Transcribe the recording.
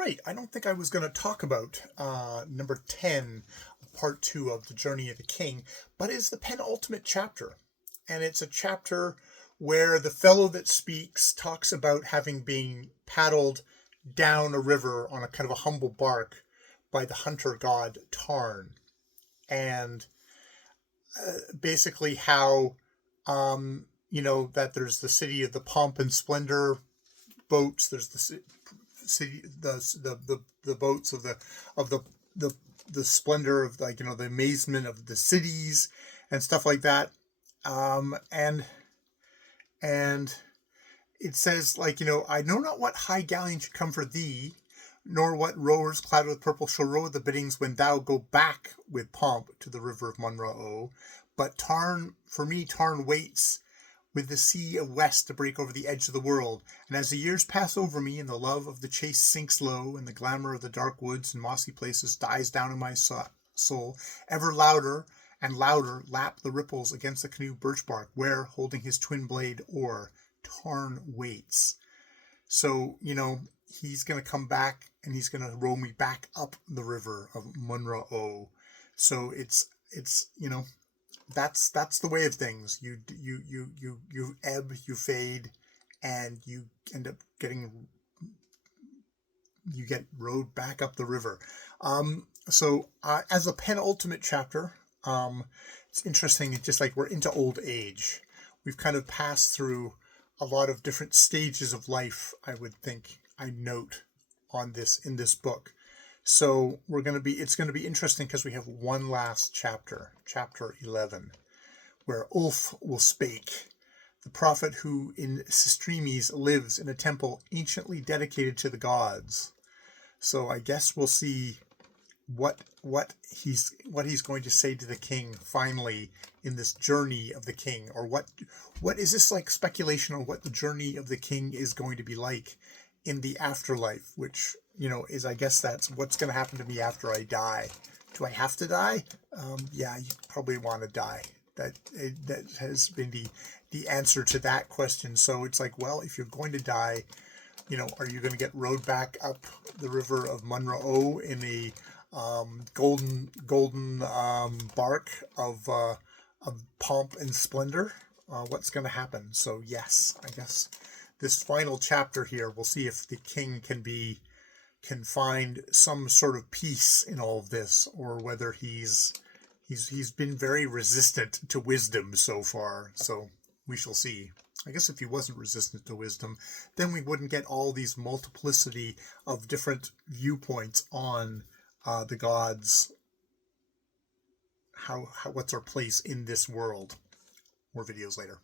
right, I don't think I was going to talk about number 10, part 2 of the Journey of the King, but it's the penultimate chapter. And it's a chapter where the fellow that speaks talks about having been paddled down a river on a kind of a humble bark by the hunter god Tarn. And basically how, that there's the city of the pomp and splendor boats, there's the city, the boats of the splendor of, like, the amazement of the cities and stuff like that. And it says, like, I know not what high galleon should come for thee, nor what rowers clouded with purple shall row the biddings when thou go back with pomp to the river of Whn Ah D. But Tarn, for me, Tarn waits with the sea of west to break over the edge of the world. And as the years pass over me, and the love of the chase sinks low, and the glamour of the dark woods and mossy places dies down in my soul, ever louder and louder lap the ripples against the canoe birch bark, where, holding his twin blade oar, Tarn waits. So, he's going to come back and he's going to row me back up the river of Whn Ah D. So it's that's the way of things. You ebb, you fade, and you end up you get rowed back up the river. So as a penultimate chapter, it's interesting. It's just like we're into old age. We've kind of passed through a lot of different stages of life, I would think I note in this book. So it's going to be interesting because we have one last chapter, chapter 11, where Ulf will spake, the prophet who in Sistremes lives in a temple anciently dedicated to the gods. So I guess we'll see what he's going to say to the king finally in this journey of the king, or what is this, like, speculation on what the journey of the king is going to be like in the afterlife, which is, I guess, that's what's going to happen to me after I die. Do I have to die? Yeah, you probably want to die. That has been the answer to that question. So it's like, well, if you're going to die, are you going to get rowed back up the river of Whn Ah D in a golden bark of pomp and splendor? What's going to happen? So yes, I guess this final chapter here, we'll see if the king can find some sort of peace in all of this, or whether he's been very resistant to wisdom so far. So we shall see. I guess if he wasn't resistant to wisdom, then we wouldn't get all these multiplicity of different viewpoints on the gods. How what's our place in this world? More videos later.